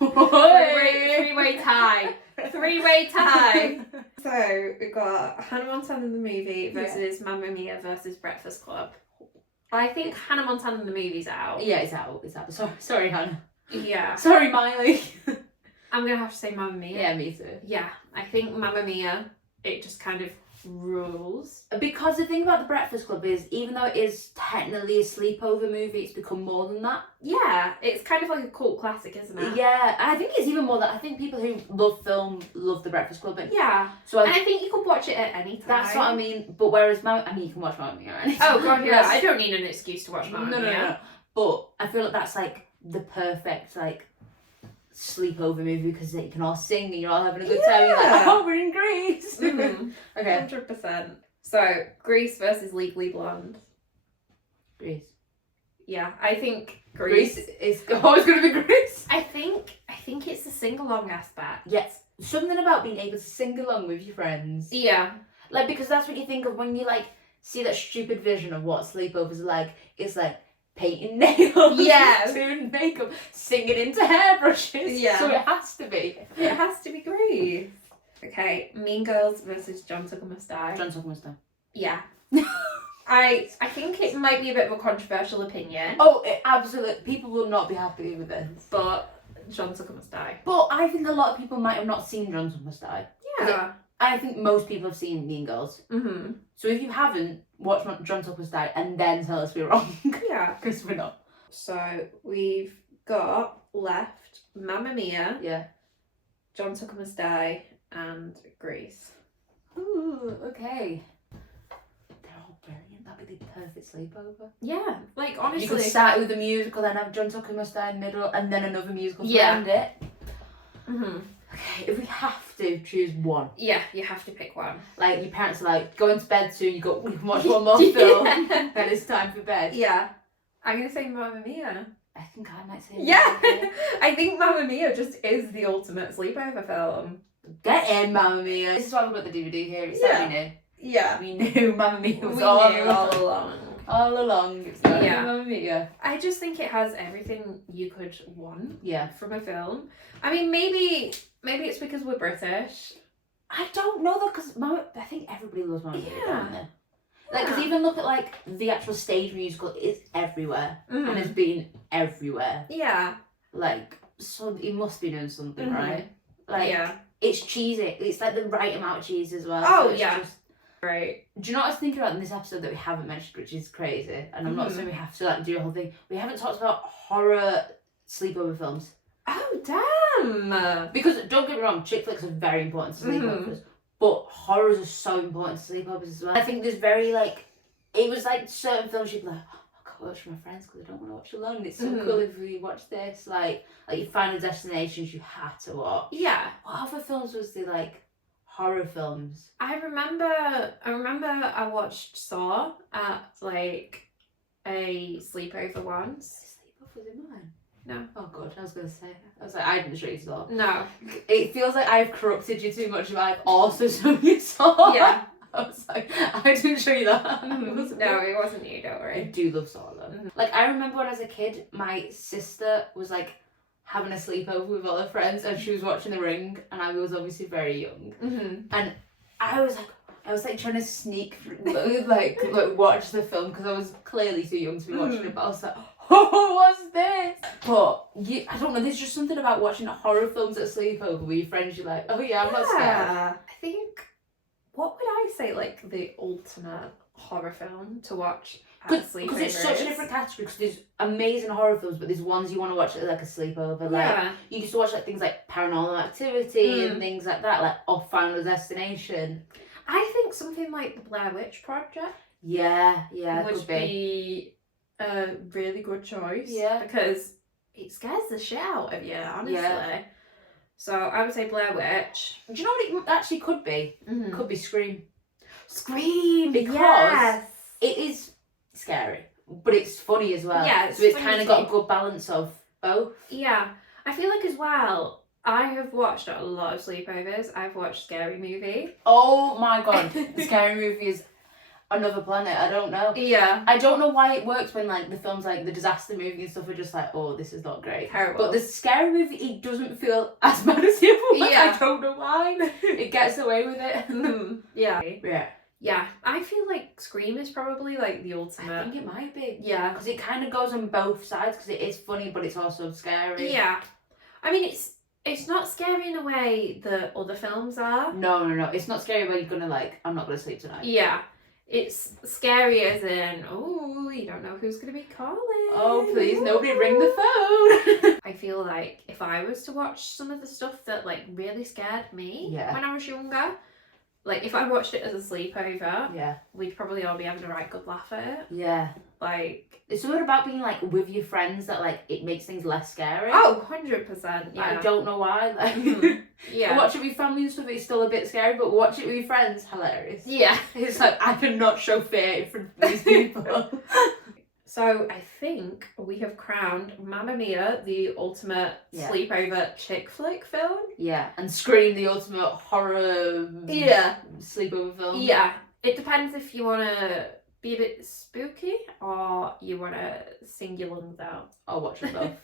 Oi! Three-way tie. Three-way tie. So we've got Hannah Montana the movie versus Mamma Mia versus Breakfast Club. I think Hannah Montana the movie's out. Yeah, it's out. Sorry, Hannah. Yeah. Sorry, Miley. I'm going to have to say Mamma Mia. Yeah, me too. Yeah. I think Mamma Mia, it just kind of rules. Because the thing about the Breakfast Club is, even though it is technically a sleepover movie, it's become more than that. Yeah. It's kind of like a cult classic, isn't it? Yeah, I think it's even more that I think people who love film love the Breakfast Club. Yeah. So and I think you could watch it at any time. That's what I mean. But whereas you can watch Mamma Mia at any time. Oh god, yeah. I don't need an excuse to watch Mamma Mia. No. But I feel like that's like the perfect like sleepover movie because you can all sing and you're all having a good time. You're like, oh, we're in Greece. Mm-hmm. Okay. 100%. So Grease versus Legally Blonde. Greece. Yeah, I think Greece is always going to be Greece. I think it's the sing-along aspect. Yes. Something about being able to sing along with your friends. Yeah. Like, because that's what you think of when you, like, see that stupid vision of what sleepovers are like. It's like painting nails, doing makeup, singing into hairbrushes. Yeah. So it has to be. It has to be Grease. Okay, Mean Girls versus John Tucker Must Die. John Tucker Must Die. Yeah. I think it might be a bit of a controversial opinion. Oh, absolutely. People will not be happy with this. But John Tucker Must Die. But I think a lot of people might have not seen John Tucker Must Die. Yeah. I think most people have seen Mean Girls. Mm-hmm. So if you haven't, watch John Tucker Must Die and then tell us we're wrong. Yeah. Because we're not. So we've got left Mamma Mia, Yeah. John Tucker Must Die, and Grease. Ooh, okay. They're all brilliant. That'd be the perfect sleepover. Yeah, like honestly. You could start with a musical, then have John Tucker Must Die in the middle, and then another musical to Yeah. end it. Mm-hmm. Okay, if we have to choose one. Yeah, you have to pick one. Like, your parents are like, going to bed soon, you can watch one more film, Yeah. then it's time for bed. Yeah. I'm going to say Mamma Mia. I think I might say Yeah. that. I think Mamma Mia just is the ultimate sleepover film. Get in, Mamma Mia. This is why we've got the DVD here. It's Yeah. that we knew. Yeah. We knew Mamma Mia was We all knew along. all along. All along. It's not Yeah. Mamma Mia. I just think it has everything you could want Yeah. from a film. I mean, maybe it's because we're British. I don't know though, because I think everybody loves Mamma Mia, Yeah. don't they? Like, because even look at like the actual stage musical, it's everywhere and Mhm. it's been everywhere. Yeah. Like, so it must be doing something, Mhm. right? Like, Yeah. it's cheesy. It's like the right amount of cheese as well. Oh, so it's yeah. just... Right. Do you know what I was thinking about in this episode that we haven't mentioned, which is crazy? And I'm not saying we have to like do a whole thing. We haven't talked about horror sleepover films. Oh, damn. Because don't get me wrong, chick flicks are very important to sleepovers, but horrors are so important to sleepovers as well. I think there's very like, it was like certain films you'd be like, oh, I can't watch with my friends because I don't want to watch alone. And it's so cool if we watch this. Like your Final Destinations, you had to watch. Yeah. What other films was there like? Horror films. I remember I watched Saw at like a sleepover once. Sleepover was in mine? No. Oh god, I was gonna say. I was like, I didn't show you Saw. No. It feels like I've corrupted you too much. I've also shown you Saw. Yeah. I was like, I didn't show you that. No, it wasn't you, don't I worry. do love Saw though. Like I remember when I was a kid, my sister was like having a sleepover with all her friends and she was watching The Ring and I was obviously very young and I was like trying to sneak like watch the film because I was clearly too young to be watching it, but I was like, oh, what's this? But I don't know, there's just something about watching horror films at a sleepover with your friends. You're like, oh yeah, I'm not scared. I think, what would I say, like the ultimate horror film to watch because it's such a different category. Because there's amazing horror films, but there's ones you want to watch at like a sleepover. Like you used to watch like things like Paranormal Activity and things like that, like off Final Destination. I think something like the Blair Witch Project. Yeah, would be a really good choice. Yeah, because it scares the shit out of you, honestly. Yeah. So I would say Blair Witch. Do you know what it actually could be? Could be Scream. Scream, because it is scary, but it's funny as well. Yeah, so it's kind of got a good balance of both. Yeah, I feel like as well, I have watched a lot of sleepovers. I've watched Scary Movie. Oh my god, Scary Movie is another planet. I don't know. Yeah, I don't know why it works when like the films like the disaster movie and stuff are just like, oh, this is not great. Terrible. But the Scary Movie, it doesn't feel as bad as the other one. I don't know why. It gets away with it. Yeah, I feel like Scream is probably like the ultimate. I think it might be. Yeah. Because it kind of goes on both sides because it is funny but it's also scary. Yeah. I mean, it's not scary in a way that other films are. No. It's not scary where you're going to like, I'm not going to sleep tonight. Yeah. It's scary as in, oh, you don't know who's going to be calling. Oh, please, nobody ring the phone. I feel like if I was to watch some of the stuff that like really scared me when I was younger, like if I watched it as a sleepover, we'd probably all be having a right good laugh at it. Yeah. Like, it's something about being like with your friends that like it makes things less scary. Oh, 100%. Yeah. I don't know why. Like, watch it with family and stuff, it's still a bit scary, but watch it with your friends, hilarious. Yeah. It's like, I cannot show fear in front of these people. So I think we have crowned Mamma Mia the ultimate sleepover chick flick film. Yeah, and Scream the ultimate horror sleepover film. Yeah, it depends if you want to be a bit spooky or you want to sing your lungs out. I'll watch them both.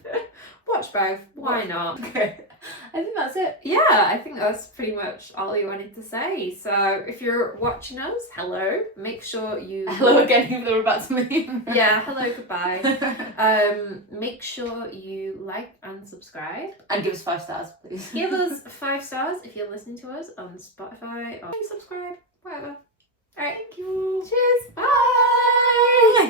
Watch both. Why not? Okay. I think that's it. Yeah, I think that's pretty much all you wanted to say. So if you're watching us, hello. Make sure you... Hello again, even though we're about to leave. Yeah, hello, goodbye. Make sure you like and subscribe. And give us 5 stars, please. Give us 5 stars if you're listening to us on Spotify or subscribe, whatever. All right. Thank you. Cheers. Bye.